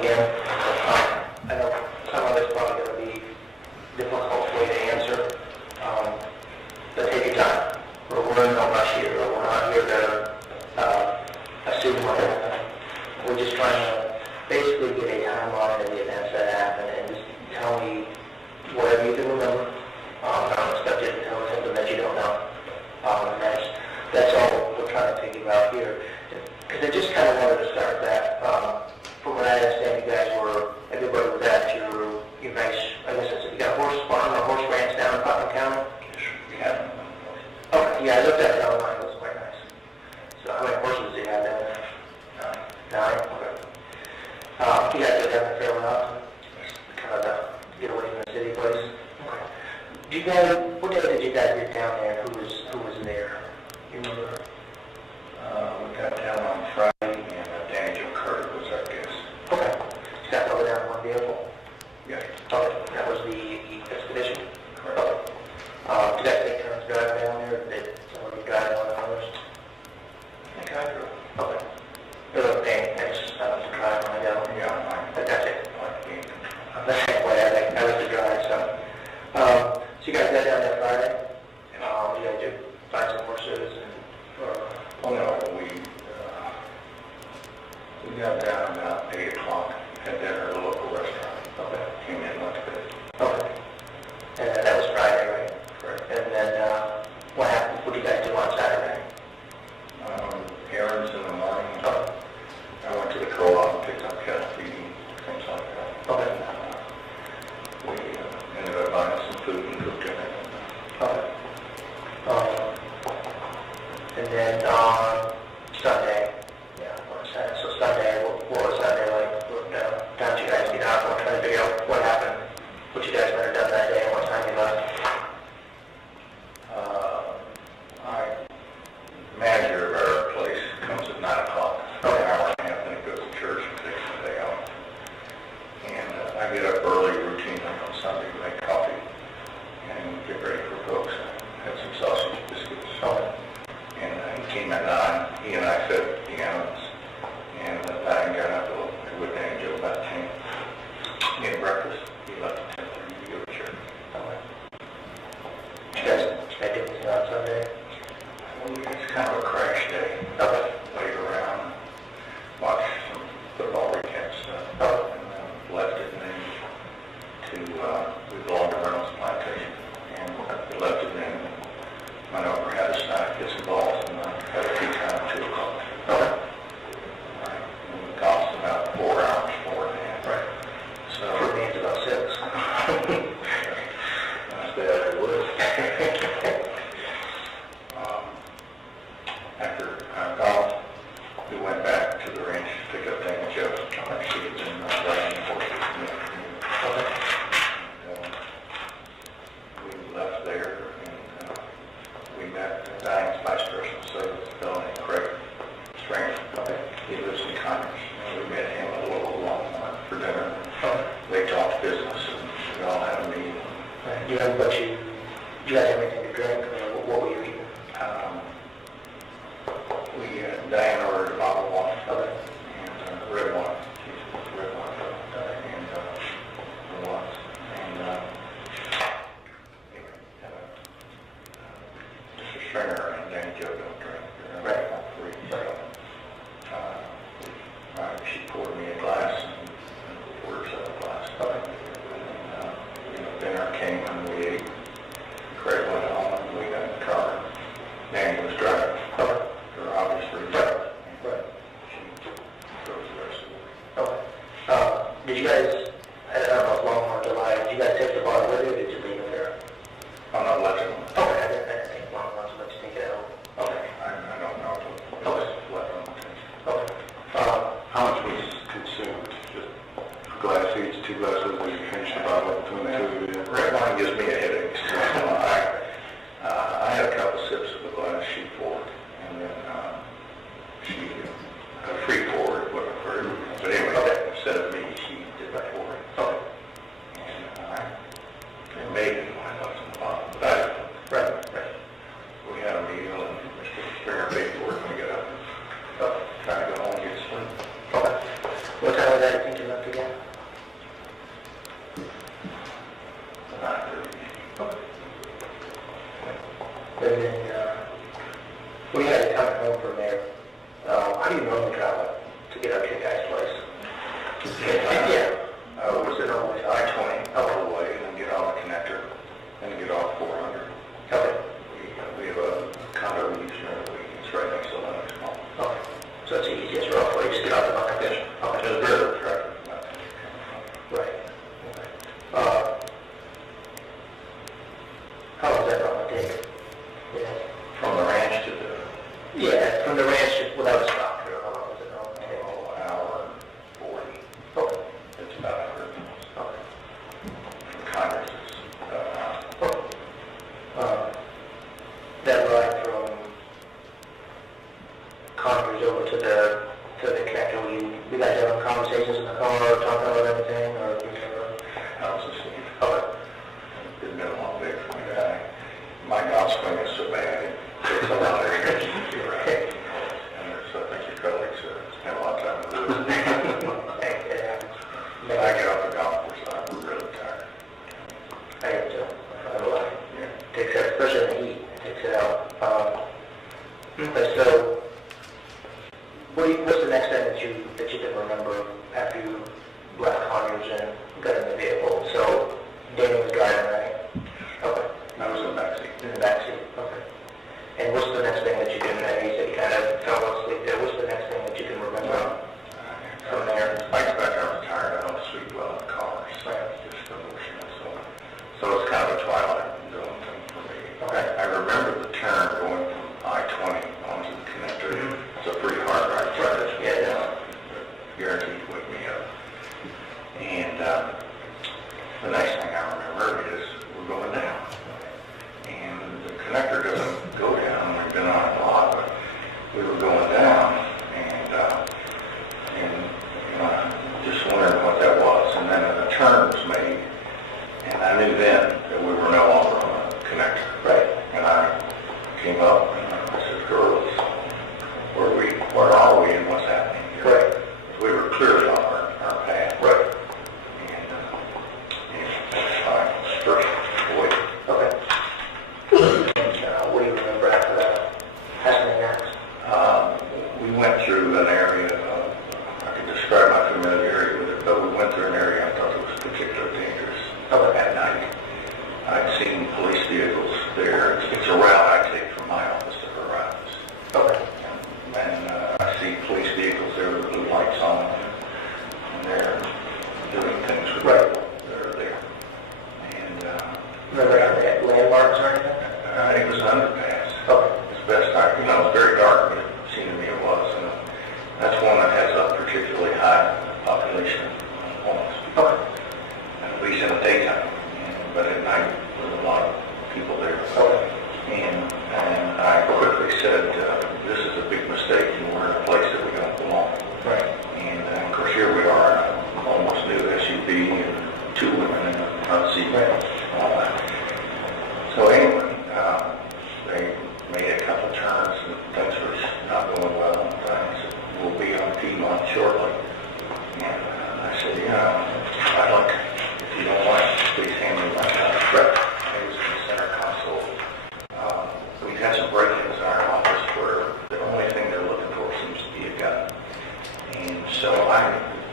again. I know some of it's probably going to be difficult for you to answer, but take your time. We're in no rush here. We're not here to assume what happened. We're just trying to basically get a timeline of the events that happened and just tell me whatever you can remember. I don't expect you to tell us something that you don't know. That's all we're trying to figure out here. Because I just kind of wanted to start that. From what I understand, you guys were, everybody was at your nice, I guess you got a horse farm or horse ranch down in Putnam County? Yeah. Okay, yeah, I looked at it online. It was quite nice. So how many horses do you have down there? 9? Okay. You guys go down there fairly often? Kind of get away from the city place? Okay. What day did you guys get down there? Who was there? You remember? We got down on Friday, and Danny Joe Carter was our guest. Okay. You got over down in one vehicle? Yeah. Okay. That was the expedition? Correct. Okay. Did you guys take turns driving down there, or did somebody drive one of others? I think I drove. Okay. It was okay. I just to drive when I go. Yeah, But that's it. like being. I'm the same way. I like to drive, so. So you guys got down there Friday? You guys did find some horses Oh no, we got down about 8 o'clock, had dinner at a local restaurant. Okay. Came in, went to bed. Okay. And that was Friday, right? Correct. And then what happened? What did you guys do on Saturday? Errands in the morning. Oh. I went to the co-op and picked up cattle feeding, things like that. Okay. We ended up buying some food and cooked it. Okay. And then Sunday, so Sunday, what was Sunday like? How did you guys get out? I'm trying to figure out what happened, what you guys might have done that day, and what time you left. Manager of our place comes at 9 o'clock, an hour and a half, and he goes to church and takes the day off. And I get up early routinely on Sunday to make coffee and get ready for folks. Had some sausage biscuits. Okay. And he came at 9. He and I fed the animals. And I got up with Danny Joe about 10. He had breakfast. He left at 10:30 to go to church. Okay. Did you guys do anything on Sunday? It's kind of a crash day. Laid around, watched some football recap stuff, and then left it then to, we belonged to Reynolds Plantation, and we left it then, went over, had a snack, get some balls, and had a tea time at 2 o'clock. Okay. Right. And it cost about 4 hours, 4.5. Right. So, For me, it's about 6. that's bad as it was. After golf, we went back to the ranch to pick up Danny Joe. She had been riding horses in the afternoon. Okay. We left there, and we met Diane's vice president, so it's a fellow named Craig Stranger. Okay. He lives in Conyers. We met him a little long for dinner. Okay. They talked business, and we all had a meeting. Right. You guys have anything to drink? What were you eating? Diane ordered a bottle of wine. Okay. And red wine. Red wine. And wines. And anyway, Mr. Stringer and Danny Joe don't drink. They're Right. not free. So, she poured me a glass and poured us up a glass. Okay. And dinner came and we ate. Craig went home and we got in the car. Danny was driving. Okay. For obvious reasons. Right. She drove the rest of the way. Okay. Did you guys, I don't know if Longhorn July, did you guys take the bar with you, or did you leave it there? I'm not letting them. Okay, I didn't think Longhorn, so let's take it out. Okay. I don't know. Okay. Let them. Okay. How much was consumed? Just glass each, 2 glasses, did you finish the bottle between the 2 of you? Red wine gives me a headache. So I had a couple sips of the glass she poured, and then she free poured, whatever. But anyway, instead of me, she did that for her. Okay. And it made it when I left in the bottle. But I didn't. Right. We had a meal, and Mr. Stringer paid for it when we got up. Trying to go home and get to sleep. Okay. What time was that, you think you left again? 9:30. And then, we had to come home from there. How do you normally travel to get up to your guys' place? Yeah. What's the normal way? I-20 all the way, and then get on the connector, and get off 400. Okay. We have a condo we use during the week. It's right next to Lennox Mall. Okay. So that's the easiest route for you, just get off the bucket fish. Okay. There's very little traffic. Right. Okay. How long does that normally take? Yeah. From the ranch to the Yeah, from the ranch without a stop. How long does it normally take? hour and 40. Okay. It's about 100 miles. Okay. From Congress, it's about an hour. That ride from Congress over to the connector, you guys having conversations in the car, talking about everything, or you never? I was asleep. Okay. It's been a long day for me today. My golf swing is so bad, it takes a lot of energy to be around. And so I think your colleagues spend a lot of time in the woods. But I get off the golf course, I'm really tired. I get to. Yeah. Takes it, especially in the heat, it takes it out. But so, what's the next thing that you can remember after you left Conyers and got in the vehicle? So, Danny was driving, right? Okay. I was in the backseat. In the backseat, okay. And what's the next thing that you can, you said you kind of fell asleep there, what's the next thing that you can remember from there? I expect I was tired. I don't sleep well in cars. It's just emotional. So it's kind of a twilight zone thing for me. Okay. I remember the turn going from I-20 onto the connector. It's a pretty hard ride. Yeah. Guaranteed to wake me up. And the next thing I remember is we're going down. And the connector doesn't go down. We've been on it a lot, but we were going down. And just wondering what that was. And then a turn was made, and I knew then that we were no longer on a connector. Right. And I came up and I said, girls, where are we and what's happening here? Right. We were clearly on our path. Right. And first voice. Okay. What do you remember after that? Happening next? We went through an area, I can describe my familiarity with it, but we went through an area I thought it was particularly dangerous at night. I'd seen police vehicles there. It's a route I take from my office to her office. Okay. And I see police vehicles there with blue lights on them, and they're doing things with people that are there. And Remember any landmarks or anything? it was an underpass. Okay. As best I, it was very dark, but it seemed to me it was. And that's one that has a particularly high population of homeless people, Okay. at least in the daytime. But at night, there's a lot of people there. Okay. And I quickly said, this is a big mistake, and we're in a place that we don't belong. Right. And of course, here we are in an almost new SUV and two women in the front seat. Right. And all that. So anyway, they made a couple turns and things were not going well. And I said, we'll be on Piedmont shortly. And I said, I'd like, if you don't mind, please hand me my gun. It was in the center console. We've had some break-ins in our office where the only thing they're looking for seems to be a gun. And so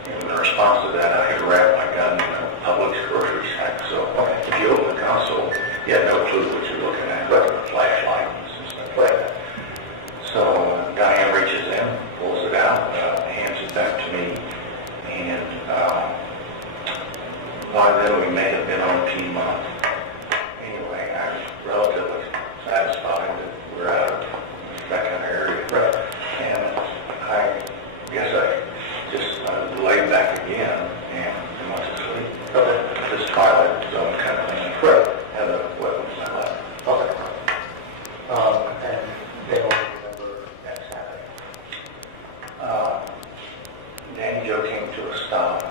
in response to that, I had wrapped my gun in a Publix grocery sack. So if you open the console, you have no clue what you're looking at, but the flashlight and stuff like that. So Diane reaches in, pulls it out, hands it back to me, and by then we may have been on Piedmont. Anyway, I was relatively satisfied that we're out of that kind of area. Right. And I guess I just laid back again and went to sleep. Okay. This twilight zone kind of thing. Right. Had a weapon in my lap. Okay. And then what do you remember next happening? Danny Joe came to a stop,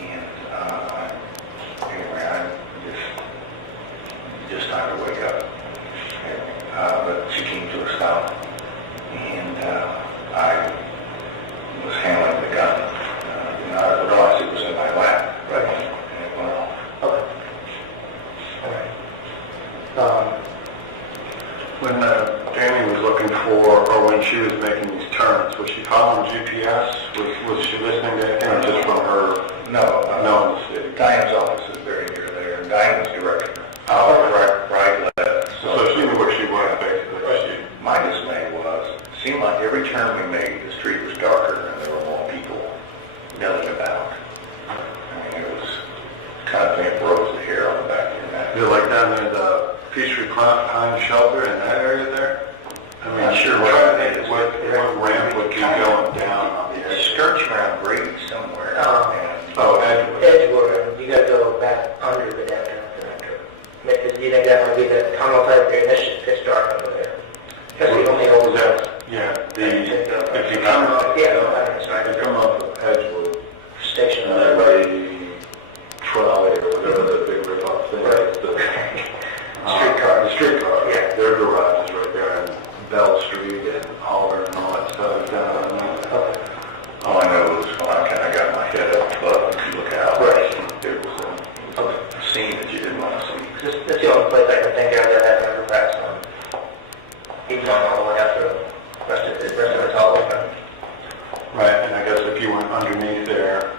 and anyway, I time shelter in that area there? I mean, Not sure I'm what trying to it think is. what ramp would be going down on the edge. Skirts around Brady somewhere. Oh, Edgewood. Edgewood, you gotta go back under the downtown connector. Because you think that might be the tunnel type there, and it's dark under there. That's the only old zone. Yeah, if you come up, if you come up of Edgewood, Station and on then the road. the trolley or whatever the big rip-off thing Right. is, Streetcar. the streetcar, Yeah. their garage is right there on Bell Street and Auburn and all that stuff down on that. Okay. All I know is when I kind of got my head up above, if you look out, Right. it was a scene that you didn't want to see. That's the only place I can think of that has an overpass on. Even on all the way up through. The rest of it's all open. Right, and I guess if you went underneath there,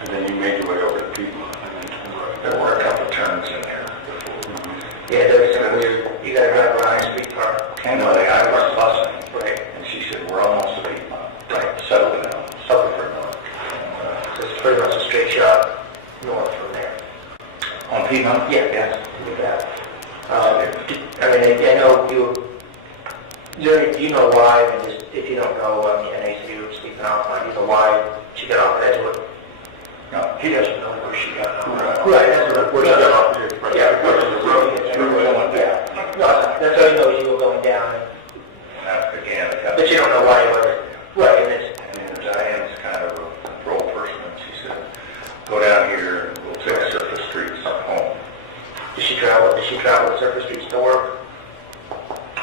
and then you made your way over to Piedmont, and then turned right. There were a couple of turns in there before. Yeah, there was some weird, you gotta drive around a streetcar. Candidly, I was busing, Right. and she said, we're almost to Piedmont. Right. Settle it down. Southern for north. So it's pretty much a straight shot north from there. On Piedmont? Yeah, yes, with that. I mean, I know do you know why, and just, if you don't know, I mean, I know you were speaking off, you know why she got off at Edgewood? No, he doesn't know where she got on. Right, that's where she got off. Yeah, Where the road is, we were going down. No, that's how you know you were going down, And that, again, it got... but you don't know why you were. Right, and it's, And Diane's kind of a control person, and she said, go down here and we'll take surface streets home. does she travel the surface streets to work?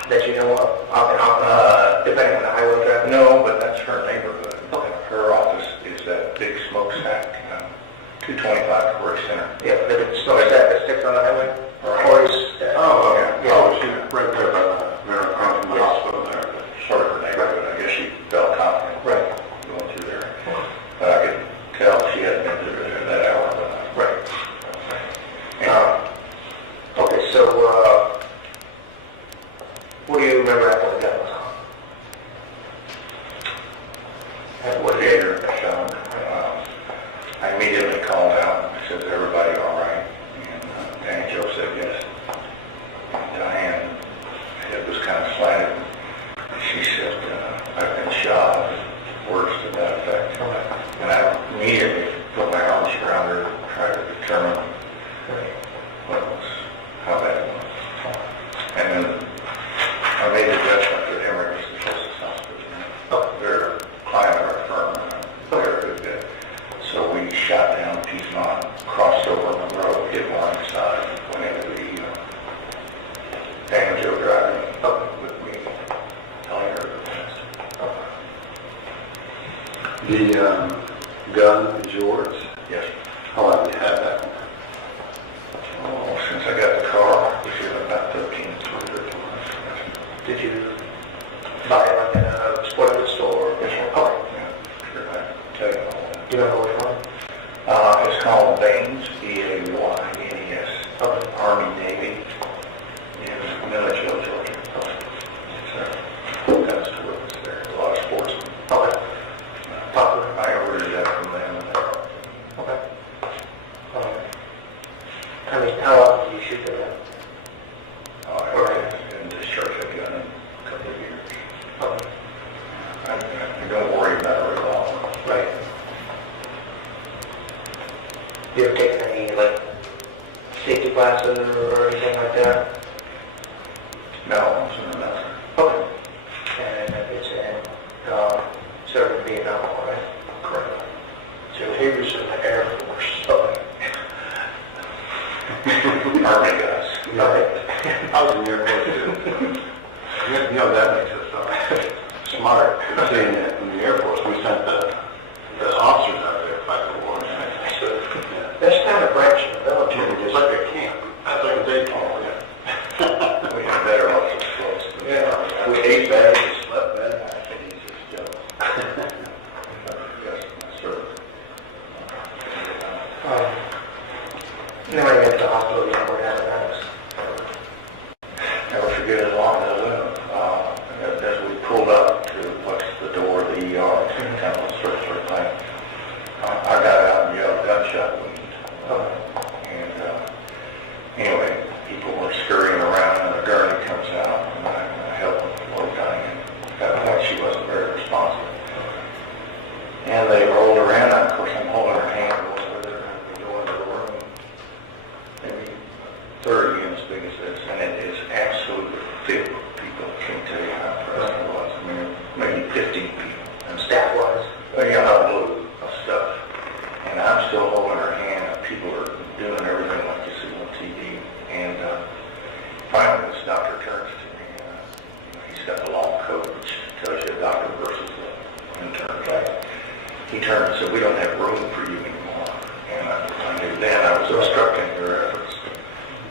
That you know of, off and on, depending on the highway traffic? No, but that's her neighborhood. Okay. Her office is that big smokestack, 225 Quarry Center. Yeah, but if it's smokestack that sticks on the highway? Or is that? Oh, okay. Yeah. Oh, she's right there by the, right across from the hospital there. Sort of her neighborhood. I guess she felt confident Right. going through there. But I could tell she hadn't been through there that hour. Right. Yeah. Okay, so, what do you remember after the gun was on? What later, I immediately called out and said, is everybody all right? And Danny Joe said yes. And Diane, head was kind of slanted. And she said, I've been shot, words to that effect. And I immediately put my arms around her and tried to determine what it was, how bad it was. And then I made the judgment that Emory was the closest hospital. They're a client of our firm, and they're a good bit. So we shot down Piedmont, crossed over on the road, hit one side, went into the Daniel Joe driving up with me, telling her to fast. The gun is yours? Yes. How long have you had that one? Oh, since I got the car, this is about 13 months. Did you buy it like in a sporting goods store? Oh, Yeah, sure, I can tell you all that. do you remember which one? It's called Baines, B-A-Y-N-E-S, Army Navy, in Milledgeville, Georgia. It's got store that's there, a lot of sportsmen. Okay. Popular. I ordered that from them. Okay. How often do you shoot that? I've been discharged a gun in a couple of years. Okay. I don't worry about it at all. Right. You ever taken any, like, safety classes or anything like that? No, it's nothing. Okay. And it's in, served in Vietnam, all right? Correct. So he was in the Air Force. Okay. Army guys. Okay. I was in the Air Force too. You know, that makes us smart, seeing it in the Air Force. We sent the officers out there to fight the war. That's kind of branch in the military. It's like a camp. That's like a day camp. We had better officers close. Yeah. We ate better, we slept better. I think he's just jealous. Yes, sir. And then when you get to the hospital, you know what happened next. Never forget as long as I live. As we pulled up to what's the door of the ER, kind of a sort of thing, I got out and yelled gunshot wound. And anyway, people were scurrying around we don't have room for you anymore. And I knew then I was obstructing your efforts.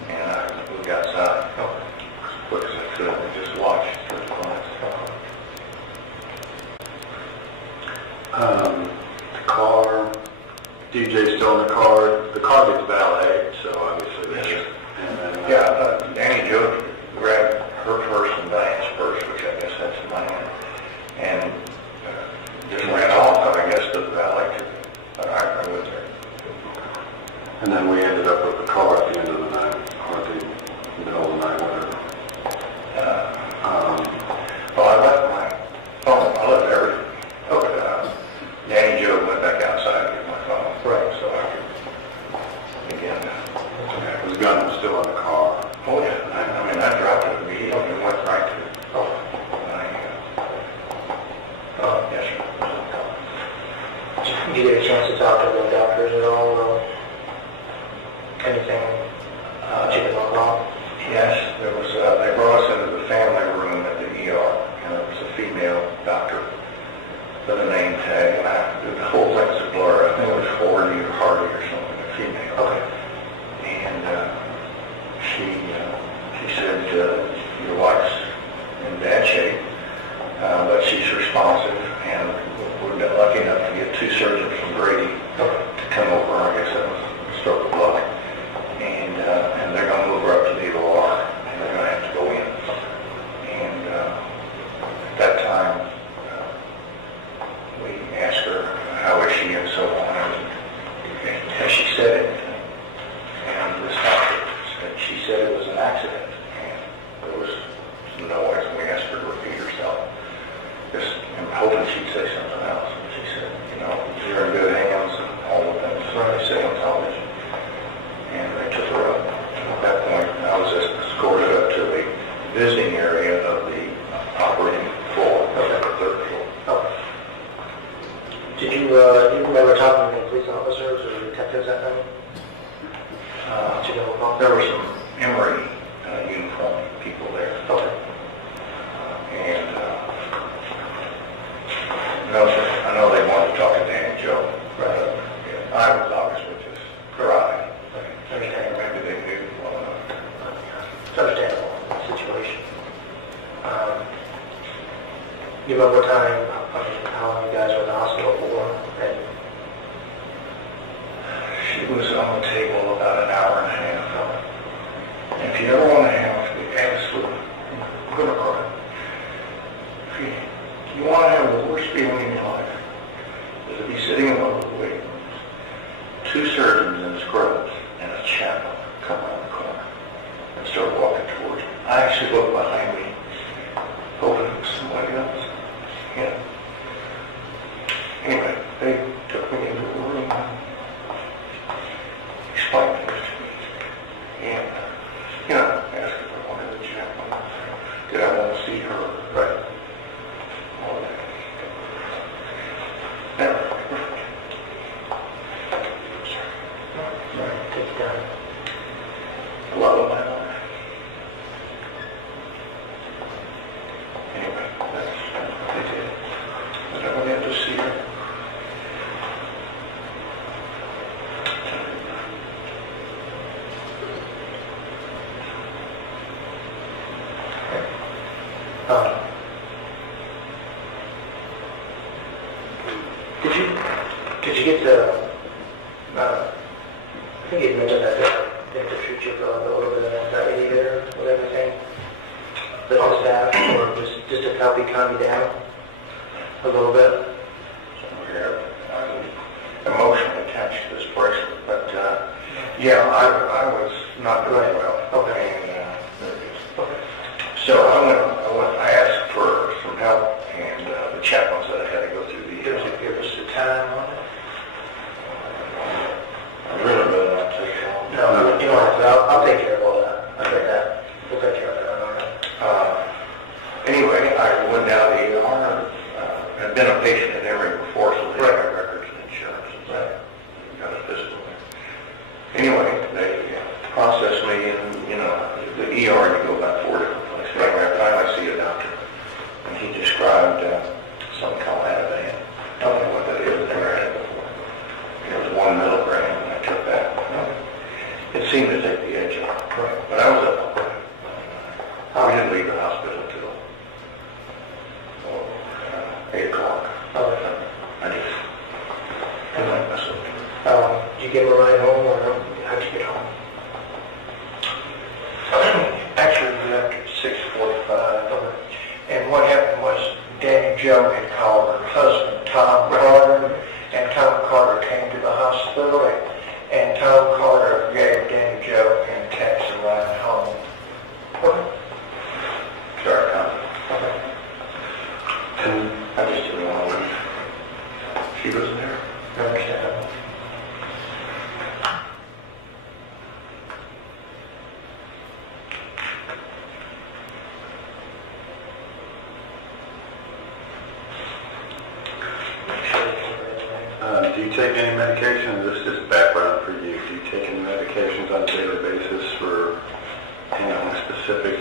And I moved outside as quick as I could and just watched through the glass. The car, DJ's still in the car. The car gets valeted, so obviously that's Yes. and then, Danny Jo grabbed her purse and Diane's purse, which I guess that's in my hand, and just ran off, I guess, to the valley. I was there. and then we ended up with the car at the end of the night, or at the middle of the night, whatever. Well, I left my phone. I left everything. Danny Jo went back outside to get my phone. Right. So I could, again, Yeah, his gun was still in the car. oh yeah, I mean, I dropped it immediately and went right to it. Yes, sir. Did you get a chance to talk to the doctors at all, or anything that you can recall? Yes, there was, they brought us into the family room at the ER, and there was a female doctor with a name tag, and the whole thing's a blur. I think it was 40 or Hardy or something, a female. Okay. And she said, your wife's in bad shape, but she's responsive, and we've been lucky enough to get 2 surgeons from Grady to come over. I guess that was a stroke of luck. And they're going to move her up to the OR, and they're going to have to go in. And at that time, we asked her, how is she, and so on. And has she said anything? And this doctor said, she said it was an accident. And there was some noise, and we asked her to repeat herself. Just I'm hoping she'd say something else. And she said, you know, you're in good hands, and all the things they say on television. And they took her up. And at that point, I was just escorted up to the visiting area of the operating floor, of the 3rd floor. Oh. Did you remember talking to any police officers or detectives that night? Did you know about There were some Emory uniform people there. Okay. And no, sir, I know they wanted to talk to Danny Jo. Right. I was obviously just crying. Understandable. Maybe they knew well enough. It's understandable situation. You remember what time, how long you guys were in the hospital for? And She was on the table about an hour and a half. And if you ever want to have the absolute, I'm going to cry. If you want to have the worst feeling in your life, is to be sitting in one of the waiting rooms, 2 surgeons in scrubs and a chaplain come around the corner and start walking towards me. I actually looked behind me, hoping it was somebody else. Yeah. Anyway, they took me into the room and explained things to me. And, you know, asked if I wanted the chaplain. Did I want to see her? Right. All that. Now, take it down. love of my life. Anyway, that's what they did. But I went in to see her. Did you get the, I think you mentioned that they have to treat you for a little bit of anxiety there with everything, the staff, or just to help you calm you down a little bit? I'm emotionally attached to this bracelet, but yeah, I was not doing well. Okay. And so I asked for some help, and the chaplain said I had to go through the. Did you give us the time on it? I really better not take it long. No, you don't have to. I'll take care of all that. I'll take that. We'll take care of that. All right. Anyway, I went down to the ER. I'd been a patient at Emory before, so they had my records and insurance. And got a physical there. Anyway, they processed me, and you know, the ER, you go about 4 different places. Anyway, I finally see a doctor, and he described something called Ativan. Don't know what that is. Never had it before. Did you give him a ride home, or how'd you get home? Actually, we left at 6:45. And what happened was Danny Jo had called her husband, Tom Carter, and Tom Carter came to the hospital, and Tom Carter gave Danny Jo and Tex a ride home. Sorry, Tom. And I just didn't want to leave. She wasn't there. Okay. do you take any medication? This is background for you. Do you take any medications on a daily basis for, specific